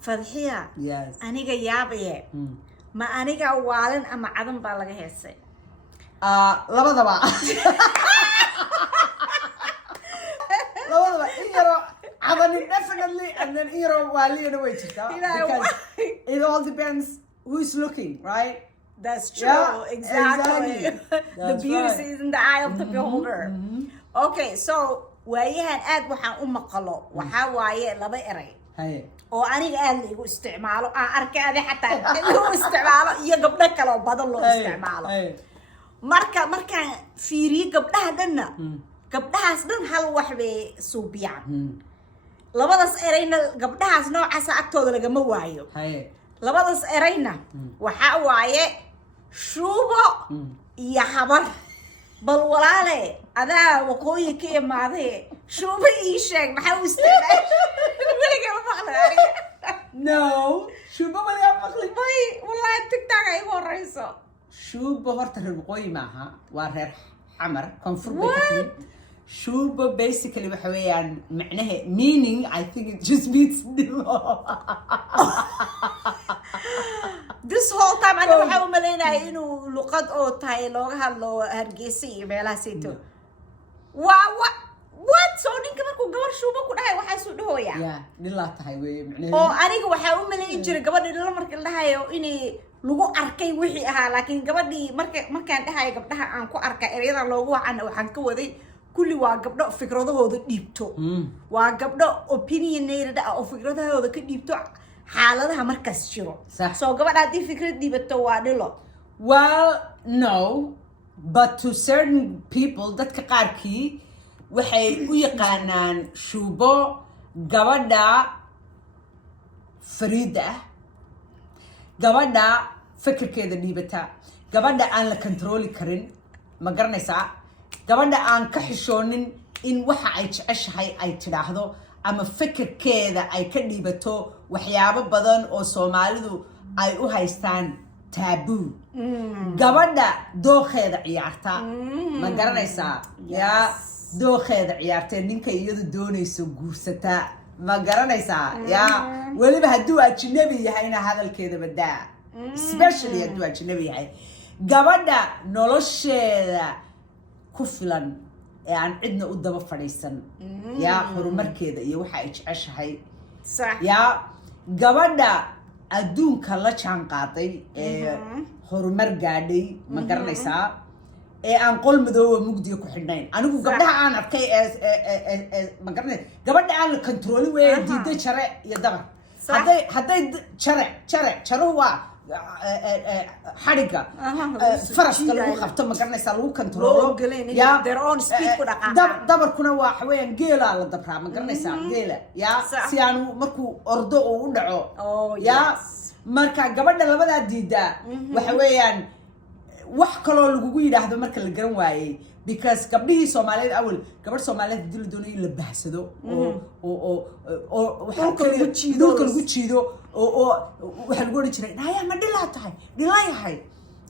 فضحية Yes. أنيقا يابية ما أنيقا والن أما عدم بالغة هيسي labadaba labadaba iyaro cadani definitely and then iyaro waaliyana way jirtaa because it all depends who's looking, right? That's true. Yeah, exactly. The That's beauty right. is in the eye of the beholder. Okay, so waayahan aad waxaan u maqalo waxaa waaye laba eray Haye. oo aniga aad liigu isticmaalo aan arkay adi xataa liigu isticmaalo iyo gabdho kale oo badan loo isticmaalo markaan fiiriyo gabdhaha dhanna gabdhahaas dhan hal wax bay suubiyaan labadaas erayna gabdhahaas noocaasa agtooda lagama waayo labadaas erayna waxaa waaye shuubo iyo habar bal walaale adaa waqooyi ka imaadee shuubo ii sheeg maxaa u isticmaashay weligaa ma maqlay No, shuubo waligaa maqli may wallaahi tiktok ay igu horeyso shuubo horta reer waqooyi maaha waa reer xamar koonfur bay ka timid shuubo basically waxa weeyaan macnahe meaning I think it just means this whole time أنا waxaa u maleynayaa inuu luqad oo tahay looga hadlo Hargeysa iyo meelahaasito what soo ninka markuu gabar shuubo ku dhahay waxaa soo dhahooya dhilaa tahay wey macnahe oo aniga waxaa u maleyn jiray gabadha dhilo markii la dhahayo inay lagu arkay wixii ahaa laakiin gabadhii markaan dhahayo gabdhaha aan ku arkay ereyada loogu wacana waxaan ka waday kulli waa gabdho fikradahooda dhiibto waa gabdho opinionated ah oo fikradahooda ka dhiibto xaaladaha markaas jiro soo gabadha haddii fikrad dhiibato waa dhilo well no but to certain people dadka qaarkii waxay u yaqaanaan shuubo gabadha fariida ah gabadha fikirkeeda dhiibata gabadha aan la controli karin ma garanaysaa gabadha aan ka xishoonin in waxa ay jeceshahay ay tidhaahdo ama fikirkeeda ay ka dhiibato waxyaabo badan oo Soomaalidu ay u haystaan taboo gabadha dooqeeda ciyaarta ma garanaysaa yaa dooqeeda ciyaartay ninka iyadu doonayso guursata ma garanaysaa yaa waliba hadduu ajnabi yahayna hadalkeeda badaa especially hadduu ajnabi yahay gabadha nolosheeda ku filan ee aan cidna u daba fadhiisan yaa horumarkeeda iyo waxa ay jeceshahay yaa gabadha adduunka la jaan qaaday ee horumar gaadhay ma garanaysaa ee aan qol madooba mugdiga ku xidhnayn anigu gabdhaha aan arkay ee ma garanay gabadha aan la controlin way diiday jare iyo dabar hadday jaruhu waa xariga faraska lagu qabto ma garanaysaa lagu controlo dabarkuna waa waxaweyaan geelaa la dabraa ma garanaysaa geela yaa si aanu markuu ordo uu u dhaco yaa marka gabadha labadaa diidaa waxa weeyaan wax kaloo lagugu yidhaahdo marka la garan waayey because gabdhihii Soomaaliyeed awal gabadh Soomaaliyeed hadii la doonayo in la bahsado oo waxa lagu jiido oo waxa lagu oran jiray naya ma dhilaa tahay dhilaa yahay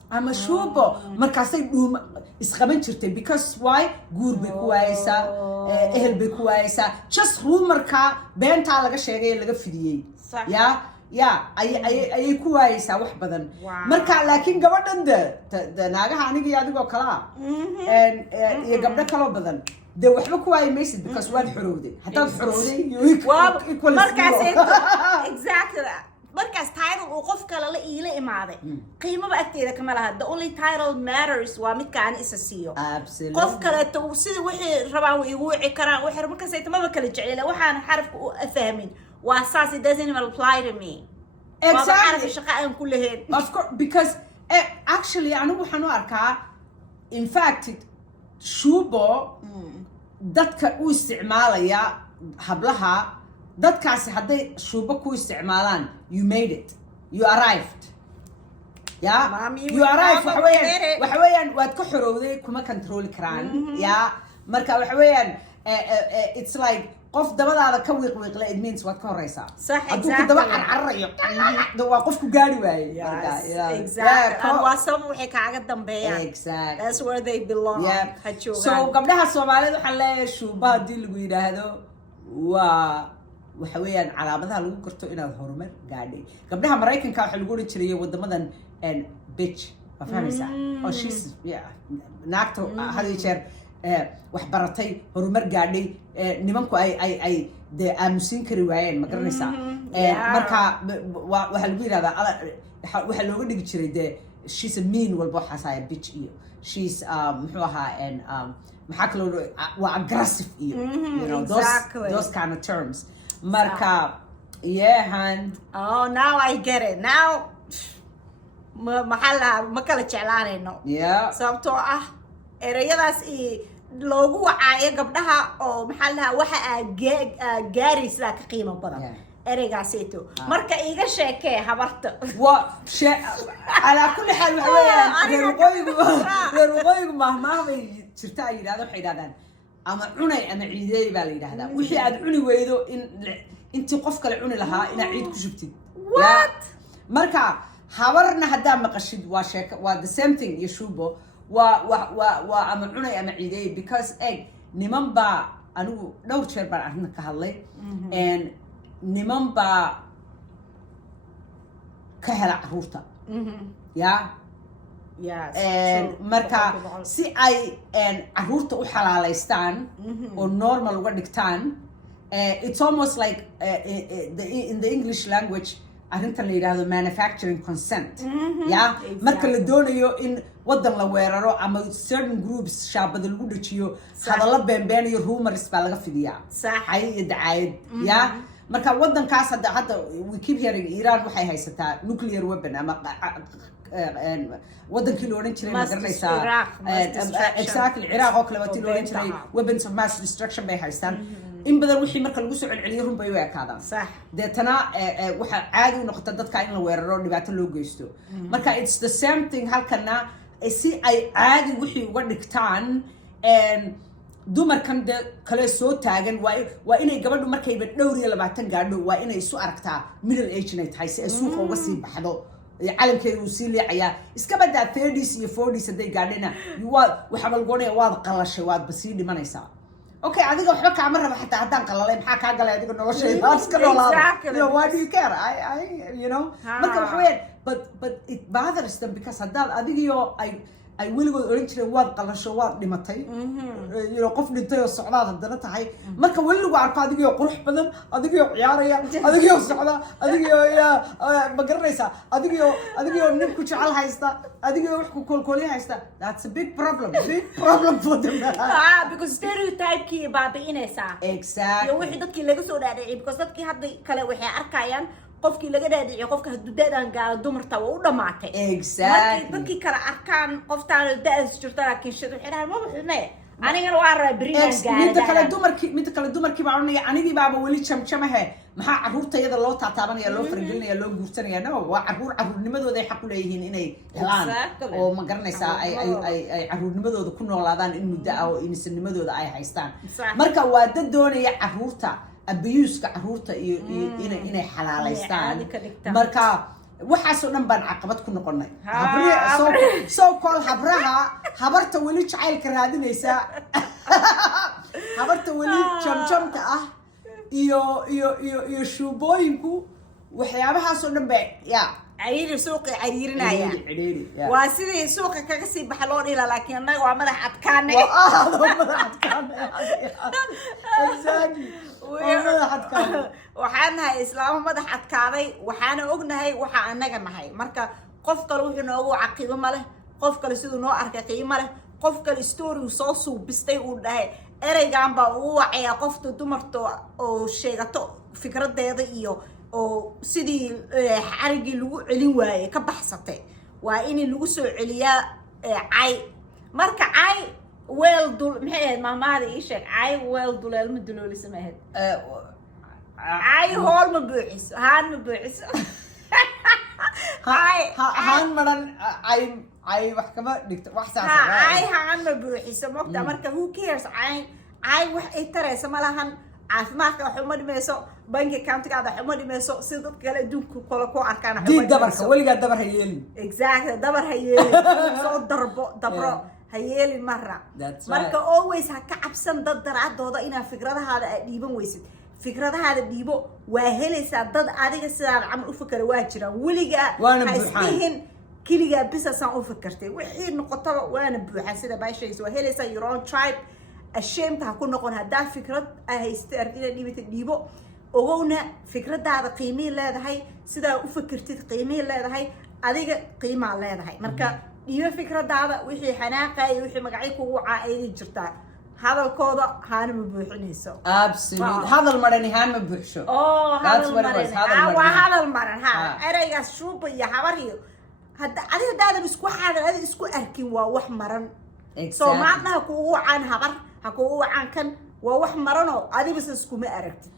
ama shuubo markaasay dhuuma isqaban jirtay because why guur bay ku waayaysaa ehel bay ku waayaysaa just rumarka beentaa laga sheegay laga fidiyey yaa ayay ku waayaysaa wax badan marka laakiin gabadhan de naagaha aniga iyo adigoo kala iyo gabdho kaloo badan de waxba ku waayi maysid because waad xorowday haddaad xorowday markaas title uu qof kale la iila imaaday qiimaba agteeda kama laha the only title matters waa midka aan isa siiyo qof kaleeto sida wixii rabaa way igu wici karaan wixii markaas ay tamaba kala jecela waxaan xarafka u fahmin waa saas it doesn't even apply to me exactly shaqa aan ku lahayn of course because actually anigu waxaan u arkaa in fact shuubo dadka u isticmaalaya hablaha dadkaasi hadday shuubo ku isticmaalaan you made it you arrived you arrived waxa weeyaan waad ka xorowday kuma controli karaan marka waxa weeyaan it's like qof dabadaada ka wiiqwiiqle it means waad ka horeysaa hadduu ku daba carcararayo waa qofku gaari waaye waa sabab waxay kaaga dambeeyaan that's where they belong so gabdhaha Soomaaliyeed waxaan leeyahay shuuba haddii lagu yidhaahdo waxa weeyaan calaamadaha lagu garto inaad horumar gaadhay gabdhaha maraykanka waxa lagu oran jiray wadamadan bitch ma fahmaysaa oo she's naagta had iyo jeer wax baratay horumar gaadhay nimanku ay dee aamusiin kari waayeen ma garanaysaa marka waxaa lagu yidhahdaa waxaa looga dhigi jiray dee she's a mean walba waxaasaya bitch iyo she's muxuu ahaa maxaa kaloo waa aggressive iyo you know those kind of terms marka yehan oh now I get it now maxaa la ma kala jeclaanayno sababtoo ah erayadaas loogu wacaayo gabdhaha oo maxaa la waxa gaaraysaa ka qiimo badan ereygaasayto marka iga sheekee habarta calaa kulli xaal waxa weeyaan reer waqooyigu mahmaahbay jirta ay yidhahda waxay yidhahdaan ama cunay ama ciideey baa la yidhahdaa wixii aad cuni weydo intii qof kale cuni lahaa inaad ciid ku shubtid marka habarna haddaa maqashid waa sheeko waa the same thing iyo shubo waa ama cunay ama ciideey because egg niman baa anigu dhowr jeer baan arrinta ka hadlay niman baa ka hela caruurta marka si ay caruurta u xalaalaystaan oo normal uga dhigtaan it's almost like in the English language arrintan la yidhaahdo manufacturing consent marka la doonayo in wadan la weeraro ama certain groups shaabada lagu dhajiyo hadallo beenbeenayo rumors baa laga fidiyaa xay iyo dacaayad marka wadankaas hadda we keep hearing Iran waxay haysataa nuclear weapon ama wadankii la oran jiray ma garanaysaa exactly Iraq oo kale waa tii la oran jiray weapons of mass destruction bay haystaan in badan wixii marka lagu soo celceliyo run bay u ekaadaan deetana waxa caadi u noqota dadka in la weeraro dhibaato loo geysto marka it's the same thing halkana si ay caadi wixii uga dhigtaan dumarkan de kale soo taagan waa inay gabadhu markayba dhowr iyo 20 gaadho waa inay isu aragtaa middle age inay tahay si ay suuqa uga sii baxdo calankeedu sii leecayaa iska badaa 30s iyo 40s haday gaadhina waxaa malgoonaya waad qalashay waad basii dhimanaysaa okay adiga waxba kaama raba xataa haddaan qalalay maxaa kaa galay adiga noloshayda aad iska noolaada why do you care you know marka waxa weeyaan but it bothers them because haddaad adigiyo ay weligood oran jireen waad qalasho waad dhimatay qof dhintay oo socdaad haddana tahay marka weli lagu arko adigoo qurux badan adigoo ciyaaraya adigoo socda adigoo ma garanaysaa adigoo nin ku jecel haysta adigoo wax ku koolkooli haysta that's a big problem for them because stereotype-kii baabi'inaysaa exactly wixii dadkii laga soo dhaadhiciyay because dadkii hadda kale waxay arkayaan qofkii laga dhaadhiciyo qofka haduudadan gaalo dumarta waa u dhamaatay exactly dadkii kale arkaan qoftaan daas jirta laakiin shid waxay dhahaan ma xunay anigana waa rabaa beriyan gaalo midda kale dumarkii baa oranaya anigii baaba weli jamjamahe maxaa caruurtayada loo taataabanaya loo faragelinaya loo guursanaya no waa caruurnimadooda ay xaq u leeyihiin inay helaan oo ma garanaysaa ay caruurnimadooda ku noolaadaan in muddo ah oo inisannimadooda ay haystaan marka waa dad doonaya caruurta abiyuuska caruurta iyo inay xalaalaystaan marka waxaasoo dhan baan caqabad ku noqonay so call habarta weli jacaylka raadinaysa habarta weli jamjamka ah iyo shuubooyinku waxyaabahaasoo dhan ba عيري سوقي عيرنا يا واسيدي سوقي كقصي بحلون إلى لكن أنا وعمل حتكاني وحنا إسلام ماذا حتكاني وحنا أجنا هاي وحنا جنا هاي مركا قف كلو هنا هو عقيم ماله قف كل سيدو نوع أركي ماله قف كل ستوري وصوص وبستي وده أري جنبه هو عيا قف تدمرتو أو شيء فكرة ده إياه oo sidii xarigii lagu celin waayay ka baxsatay waa in lagu soo celiyaa cay marka cay weel dul maxay maamaada ii sheeg cay weel duleel ma dulooli sameeyay cay hool ma buuxiso haan ma buuxiso haan maran cay wax kama dhigto wax saas cay haan ma buuxiso marka who cares cay wax ay taraysa malahan caafimaadka wax uma dhimayso bank account-kaada wax uma dhimayso sida dadka kale adduunka kale ku arkaan wax uma dhimayso weligaa dabar ha yeelin exactly dabar ha yeelin soo dabro ha yeelin marra marka always ha ka cabsan dad daraadooda inaad fikradahaada aad dhiiban weysid fikradahaada dhiibo waa helaysaa dad adiga sidaan camal u fikra waa jiraan weligaa Waana ha buuxaan. isdhihin keligaa bisasaan u fikirtay wixii noqotaba waana buuxaan sida baashaysa waa helaysaa your own tribe ashamed ha ku noqon haddaa fikrad haystay ardina dhibata dhiibo ogowna fikradaada qiimihii leedahay sidaa u fikirtid qiimihii leedahay adiga qiimaa leedahay marka dhiibo fikradaada wixii xanaaqaya wixii magacyo kugu caaidi jirtaa hadalkooda haana ma buuxinayso absolute hadal marani haan ma buuxsho That's what it was, hadal waa maran. hadal maran ha Ah. eraygaas shuuba iyo habar iyo adiga daadan isku xaadan adiga isku arkin waa wax maran soomaadna ha kugu wacaan habar ha kugu wacaan kan waa wax maranoo adigasa iskuma aragtid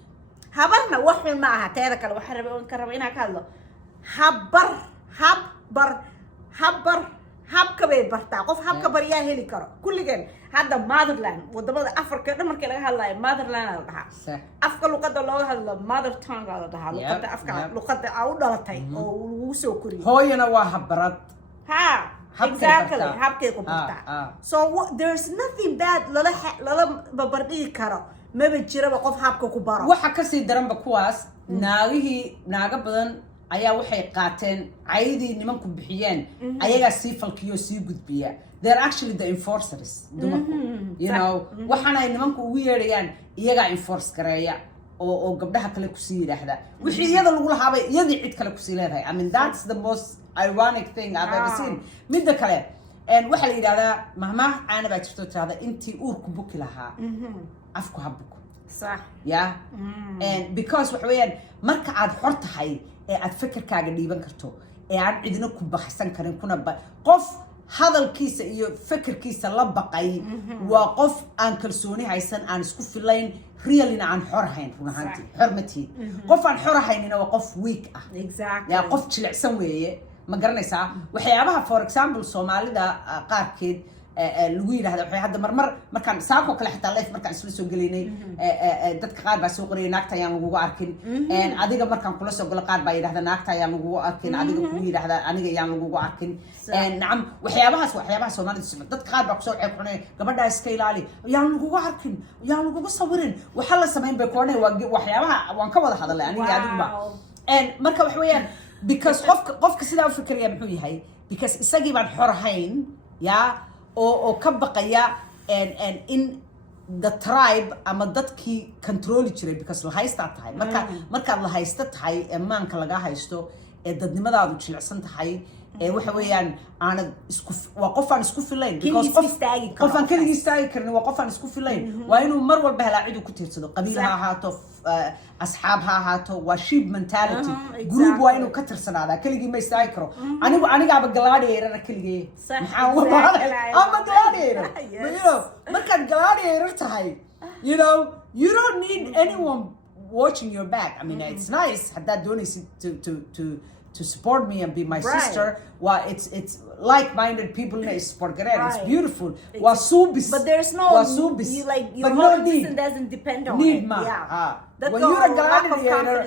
habarna wax xun ma aha teeda kale waxaan ka raba inaan ka hadlo habbar habka bay bartaa qof habka baryaa heli karo kulligeen hadda motherland wadamada Afrika dhan markii laga hadlayo motherland la dhahaa afka luqada looga hadlo mother tongue la dhahaa luqada afka luqada u dhalatay oo lagu soo koriyay hooyana waa habbarad ha exactly habkay ku bartaa so there's nothing bad lala babardhigi karo maba jiraba qof habka ku baro waxa ka sii daranba kuwaas naaga badan ayaa waxay qaateen caydii nimanku bixiyeen ayagaa sii falkiyo sii gudbiya they're actually the enforcers dumarku you know waxaana ay nimanku ugu yeedhayaan iyagaa enforce gareeya oo gabdhaha kale kusii yidhaahda wixii iyada lagu lahaabay iyadii cid kale kusii leedahay I mean that's the most ironic thing I've ever seen midda kale waxaa la yidhahdaa mahmaah caana baa jirto tirahda intii uurku buki lahaa afku ha buko صح yeah and because waxa weeyaan marka aad xor tahay ee aad fikirkaaga dhiiban karto ee aan cidina ku baxsan karin kuna qof hadalkiisa iyo fikirkiisa la baqay waa qof aan kalsooni haysan aan isku filayn realina aan xor ahayn run ahaantii xormatii qof aan xor ahaynina waa qof weak ah exactly yaa qof jilicsan weeye ma garanaysaa waxyaabaha for example Soomaalida qaarkeed lagu yiraahdo waxay hadda markaan saako kale xitaa life markaan isla soo galeynay dadka qaar baa soo qoriyay naagta ayaan lagu arkin adiga markaan kula soo galo qaar baa yiraahda naagta ayaan lagu arkin adiga ku yiraahda aniga ayaan lagu arkin nacam waxyaabaha Soomaalida soo dadka qaar baa ku soo xeeqnay gabadha iska ilaali ayaan lagu arkin ayaan lagu sawirin waxa la sameyn bay koonay waxyaabaha waan ka wada hadalay aniga adiga marka wax weeyaan because qofka sidaa u fikiraya muxuu yahay because isagii baan xor ahayn yaa oo ka baqaya in the tribe ama dadkii control jiray because la haysta tahay markaad la haysta tahay ee maanka laga haysto ee dadnimadaadu jilicsan tahay ee waxa weeyaan aanad waa qof aan isku filayn because qof aan keligii istaagi karin waa qof aan isku filayn waa inuu mar walba helaa cid uu ku tiirsado qabiil ha ahaato asxaab ha ahaato waa sheep mentality group waa inuu ka tirsanaadaa keligii ma istaagi karo anigaaba gladiator keligii ama gladiator markaad gladiator tahay you know you don't need anyone watching your back I mean it's nice haddaad doonaysid to support me and be my sister well it's like-minded people in support Gareth it's beautiful was subis but there's no you like your whole person doesn't depend on need it ma when you're a gladiator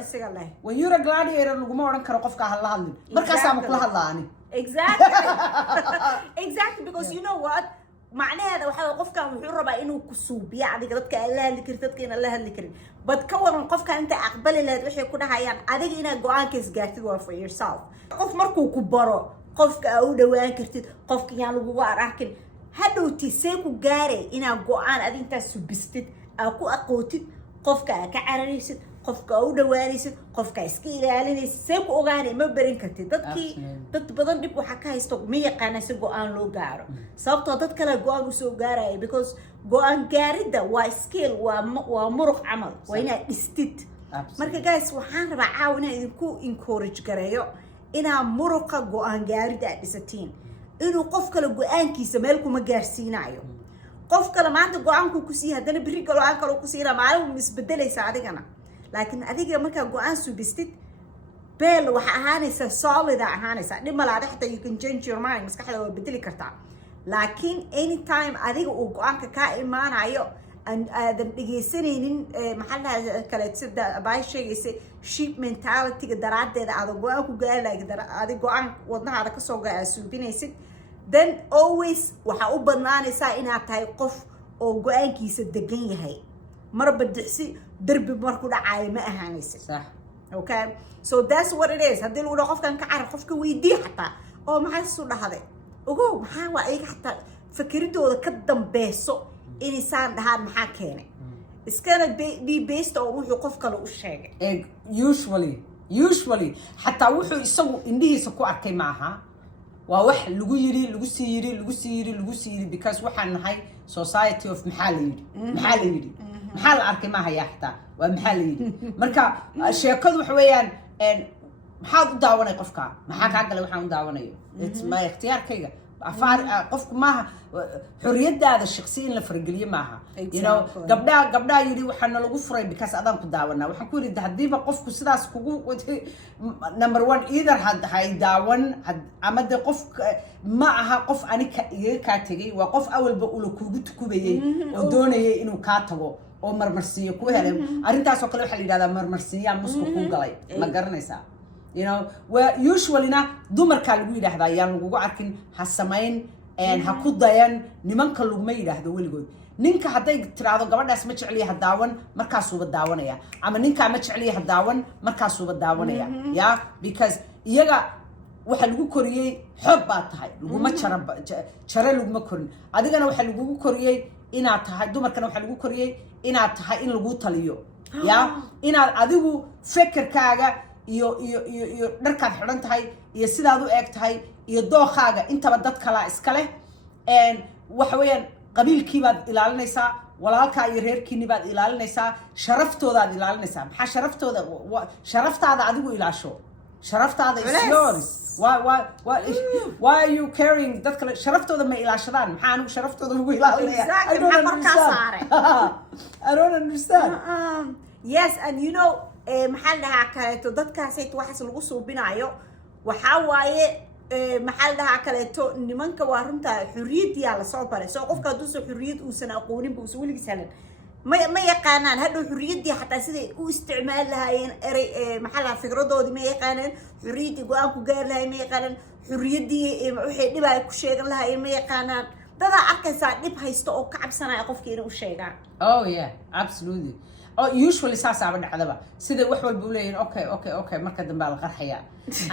when you're a gladiator laguma oran karo qofka hal la hadlin markaas aan kula hadlaani exactly because you know what macnaheeda waxa qofkan wuxuu rabaa inuu ku suubiyo adiga dadka la hadli karin dadka in la hadli karin bad ka waran qofkan inta aqbali lahayd waxay ku dhahayaan adiga inaad go'aankiis gaartid waa for yourself qof markuu ku baro qofka aad u dhawaan kartid qofka yaan lagu arkin hadhowti see ku gaaray inaad go'aan ad intaas subistid aad ku aqootid qofka aad ka cararaysid qofka u dhawaanaysid qofka iska ilaalinaysid see ku ogaanay ma barin kartid dadkii dad badan dib waxa ka haysto ma yaqaan si go'aan loo gaaro sababtoo dad kale go'aan u soo gaaraya because go'aan gaaridda waa skill waa muruq camal waa inaad dhistid marka guys waxaan rabaa caawina idinku encourage gareeyo inaa muruqa go'aan gaaridda aad dhisatiin inuu qof kale go'aankiisa meel kuma gaarsiinayo qof kale maanta go'aanku ku sii hadana biri go'aan kale ku siina maalin isbedelaysa adigana laakiin adiga marka go'aan subistid beel waxa ahaanaysa solid ahaanaysa dhimalaada xataa you can change your mind maskaxda waa bedeli kartaa laakiin anytime adiga uu go'aanka ka imaanayo aadan dhegeysanaynin maxaa kale sida bay sheegaysay sheep mentality daraadeeda aad go'aan ku gaaraysid adiga go'aan wadnahaada ka soo gaar subinaysid then always waxa u badnaanaysa inaad tahay qof oo go'aankiisa degan yahay mar badixsi darbi marku dhacay ma ahaanaysa صح okay so that's what it is hadii lagu dhaho qofkan ka carab qofka weydii xataa oo maxay soo dhahaday ogow maxaa waa iyaga xataa fikiridooda ka dambeeso inaysan dhahaan maxaa keenay it's gonna be based on wuxuu qof kale u sheegay usually حتى wuxuu isagu indhihiisa ku arkay maaha waa wax lagu yiri because waxaan nahay society of maxaa la yiri maxaa la arkay maaha yaa xataa waa maxaa la yiri marka sheekadu waxa weeyaan maxaad u daawanay qofka maxaa ka galay waxaan u daawanayo it's my ikhtiyaarkayga afaar qofku maaha xorriyadaada shakhsiyan la fargeliyo maaha you know gabdhaha yiri waxaan lagu furay because adaan ku daawanaa waxaan ku yiri hadiiba qofku sidaas kugu number 1 either hay daawan ama de qof ma aha qof anika iga ka tagay waa qof awalba uu kugu tukubayay oo doonayay inuu ka tago oo marmarsiyo ku helay arintaas oo kale waxa la yiraahdaa marmarsiya musku ku galay ma garanaysaa you know where usually na dumarka lagu yiraahdaa yaan lagu arkin ha sameyn ha ku dayan nimanka laguma yiraahdo weligood ninka haday tiraado gabadhaas ma jecliya daawan markaas uu daawanaya ama ninka ma jecliya daawan markaas uu daawanaya yeah because iyaga waxa lagu koriyay xoog baa tahay laguma jara laguma korin adigana waxa lagu koriyay inaad tahay dumarkana waxa lagu koriyay inaad tahay in lagu taliyo yeah inaad adigu fikirkaaga iyo dharkaad xiran tahay iyo sidaad u eeg tahay iyo dookhaaga intaba dad kala iska leh waxa weeyaan qabiilkii baad ilaalinaysaa walaalka iyo reerkiini baad ilaalinaysaa sharaftoodaad ilaalinaysaa maxaa sharaftaada adigu ilaasho sharaftaada is yours why are you carrying dad kale sharaftooda ma ilaashadaan maxaa anigu sharaftooda ugu ilaalinaya I don't understand yes and you know maxaa dhahaa kaleeto dadkaas ay waxaas lagu suubinayo waxa waaye maxaa dhahaa kaleeto nimanka waa runta xurriyadiya la soo baray soo qofka haduu soo xurriyad uu san aqoonin buu soo wiligiis helan ma yaqaanaan hadhow xurriyadiya xataa siday u isticmaal lahaayeen eray maxaa la fikradoodii ma yaqaanaan xurriyadii go'aan ku gaar lahaayeen ma yaqaanaan xurriyadii waxay dhib ay ku sheegan lahaayeen ma yaqaanaan dada arkaysa dhib haysto oo ka cabsanaya qofkii inuu sheegaan oh yeah absolutely oh usually saasaba dhacdaba sida wax walba u leeyahay okay marka dambe la qarxaya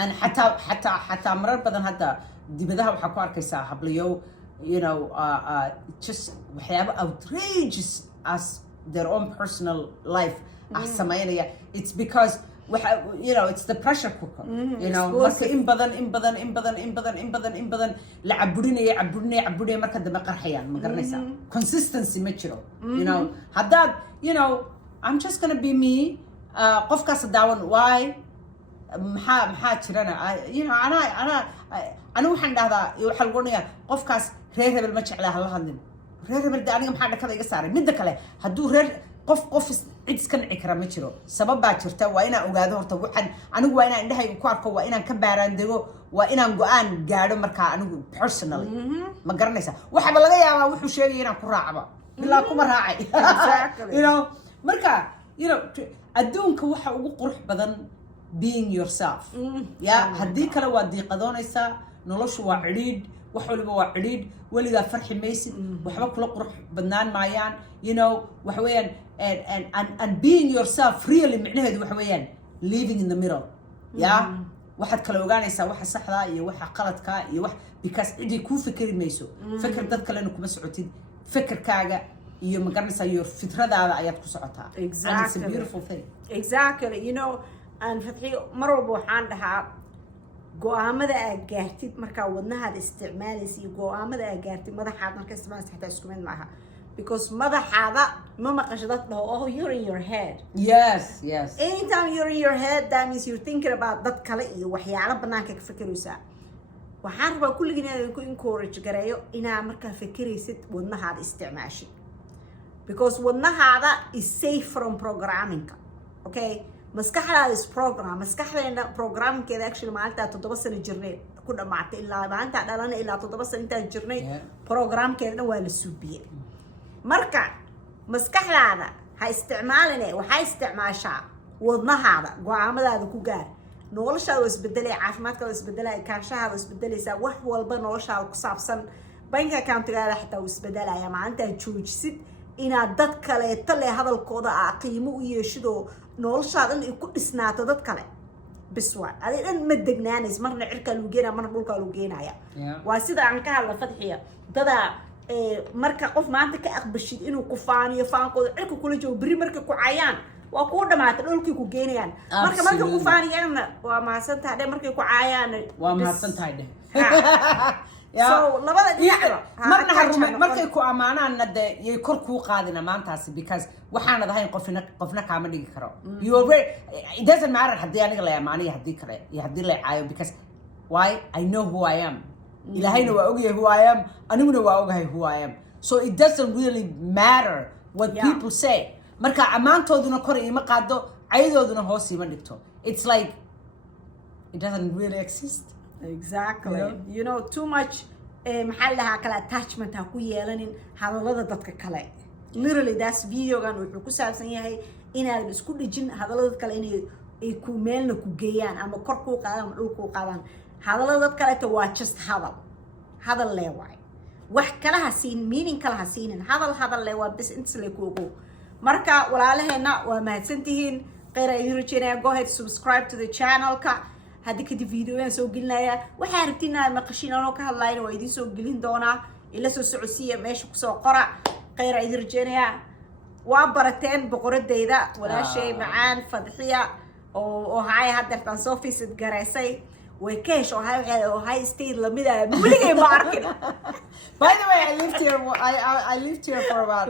aan hatta marar badan hadda dibadaha waxa ku arkaysaa hablayo you know just waxyaabo outrageous as their own personal life sameynaya it's because you know it's the pressure cooker you know marka in badan la caburinaya marka dambe qarxayaan ma garanaysaa consistency ma jiro you know haddaad you know I'm just gonna be me qofkaas daawan why maxaa jirana you know ana waxaan dhahdaa waxa lagu oranaya qofkaas reer hebel ma jeclaa hala hadlin reer hebel aniga maxaa dhakada iga saaray midda kale hadduu reer qof cid iska nici kara ma jiro sabab baa jirta waa inaan ogaado horta waxaan anigu waa inaan indhahayga ku arko waa inaan ka baaraan dego waa inaan go'aan gaadho markaa anigu personally ma garanaysaa waxaba laga yaabaa wuxuu sheegay inaan ku raacba bilaa kuma raacay you know marka you know adduunka waxa ugu qurux badan being yourself ya haddii kale waa diiqadoonaysaa noloshu waa cidhiidh wax waliba waa cidhiidh weligaa farxi maysid waxba kula qurux badnaan maayaan you know waxa weeyaan and being yourself really micnaheedu waxa weeyaan living in the middle ya waxaad kala ogaanaysaa waxa saxda iyo waxa qaladka iyo wax because cidii kuu fikri mayso fikir dad kalena kuma socotid fikirkaaga iyo ma garanaysaa iyo fitradaada ayaad ku socotaa and it's a beautiful thing exactly you know and fatxi mar walba waxaan dhahaa go'aamada aad gaartid markaa wadnahaada isticmaalaysa iyo go'aamada aad gaartid madaxaada markaa isticmaalaysa xataa isku mid maaha because madaxaada ma maqasho dad dhaho oh you're in your head yes anytime you're in your head that means you're thinking about dad kale iyo waxyaalo banaanka ka fikiraysaa waxaan rabaa kulligiin inaan ku encourage gareeyo inaa markaa fikiraysid wadnahaada isticmaashid because wadnahaada is safe from programming okay maskaxdaada is program maskaxdeena programmingkeeda actually maalinta 7 sano jirnay ku dhamaatay ilaa maalinta dhalana ilaa 7 sano inta jirnay programkeedana waa la suubiyay marka maskaxdaada ha isticmaaline waxa isticmaashaa wadnahaada go'aamadaada ku gaar noloshaada isbedelay caafimaadkaada isbedelay kaashahaada isbedelaysa wax walba noloshaada ku saabsan bank account-gaada xitaa isbedelaya maalinta joojisid inaad dad kaleeto leh hadalkooda aa qiimo u yeeshido noloshaada in ay ku dhisnaato dad kale bis waa adi dhan ma degnaanays marna cirkaa lagu geenaya marna dhulkaa lagu geenaya waa sida aan ka hadla Fadxiya dadaa marka qof maanta ka aqbashid inuu ku faaniyo faankooda cirka kula joogo beri marka ku cayaan waa ku dhamaatay dhulkii ku geenayaan marka ku faaniyaan waa mahadsantahay dhe markay ku caayaan waa mahadsantahay dhe so labada dhinac markay ku amaanaanna de yay kor kuu qaadina maantaasi because waxaanad ahayn qofna kaama dhigi karo you already it doesn't matter haddii aniga la amaaniyo haddii kale iyo haddii la caayo because why I know who I am ilahayna waa ogyahay who I am aniguna waa ogahay who I am so it doesn't really matter what people say marka amaantooduna kor iima qaado cayadooduna hoos iima dhigto it's like it doesn't really exist exactly you know too much maxaa lahaa kala attachment ha ku yeelanin hadallada dadka kale literally that's videogan wuxuu ku saabsan yahay inaad isku dhijin hadallada kale inay ay ku meelna ku geeyaan ama kor ku qaadaan ama dhul ku qaadaan hadallada dad kale waa just hadal leewaay wax kala ha siin meaning kala ha siinin hadal leewaay bis inta le kuugu marka walaalaheena waa mahadsantihiin qeyr ay rajeynaya go ahead subscribe to the channel ka hadii kadib videoyan soo gelinaya waxa aragtina maqashin oo ka hadlayna waa idin soo gelin doonaa ila soo socodsiya meesha ku soo qora qeyr ay rajeynaya waa barateen boqoradeyda walaashay macaan Fadxiya oo hay hadartan soo fiisid gareysay way ka hesho hay state lamida muligay ma arkin by the way I lived here for about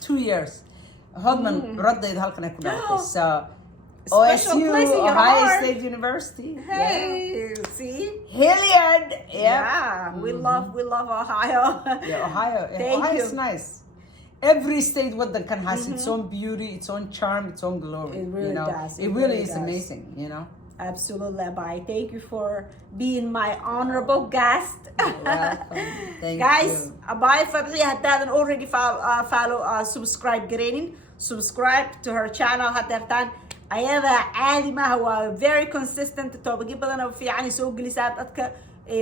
2 years Hodman radayda halkan ay ku dhalatay so OSU, Ohio State University. Hey, see? Hilliard. Yeah. We love Ohio. Yeah, Ohio. Ohio is nice. Every state can has its own beauty, its own charm, its own glory. It really does. It really is amazing, you know. Absolutely, bye. Thank you for being my honorable guest. You're welcome. Thank Guys, you. bye. Fadxiya hadaadan already follow subscribe gareenin. Subscribe to her channel hadartan. ayada caadi maaha waa very consistent toobagi badan oo fiican soo gelisaa dadka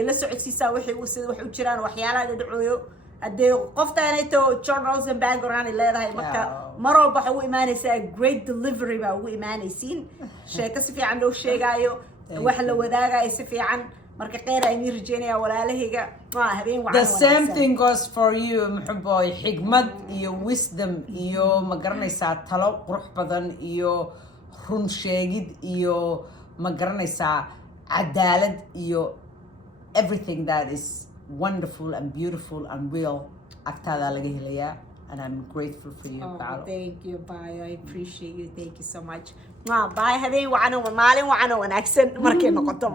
la socodsiisa wixii wax u jiraan waxyaalaha dhacooyo hadee qoftaanayto journals and background leedahay marka maro waxa uu imaanaysaa great delivery baa ugu imaanaysiin sheeko si fiican loo sheegayo wax la wadaagayo si fiican marka qeyr ay ni rajeynaya walaalahayga waa habeen wacan the same thing goes for you muxuboy xigmad iyo wisdom iyo ma garanaysaa talo qurux badan iyo run sheegid iyo ma garanaysaa cadaalad iyo everything that is wonderful and beautiful and real agtaada laga helayaa and I'm grateful for you Paolo. Thank you bye I appreciate you thank you so much bye habeen wacan maalin wacan wanaagsan markay noqoto